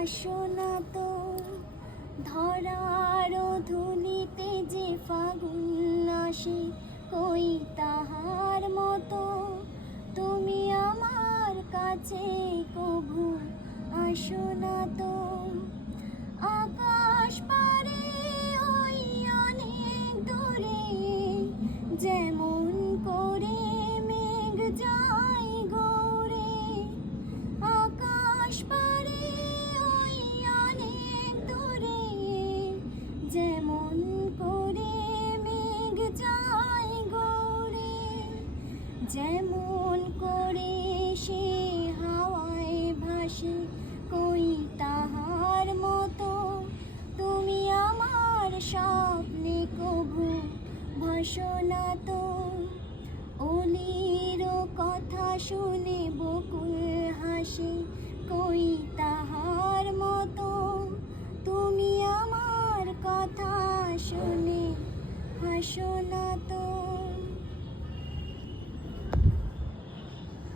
আসো না তো ধরার ধুলিতে যে ফাগুন আসে, কই তাহার মতো তুমি আমার কাছে কভু আসো না তো। আকাশ পারে ওই অনেক দূরে, যেমন করে মেঘ যায় গৌরে। আকাশ পারে ওই অনেক দূরে, যেমন করে মেঘ যায় গৌরে। যেমন করে সে হাওয়ায় ভাসে, কই তাহার মতো তুমি আমার স্বপ্নে কভু ভাসো না তো। অলির কথা শুনে বকুল হাসে, কই তাহার মতো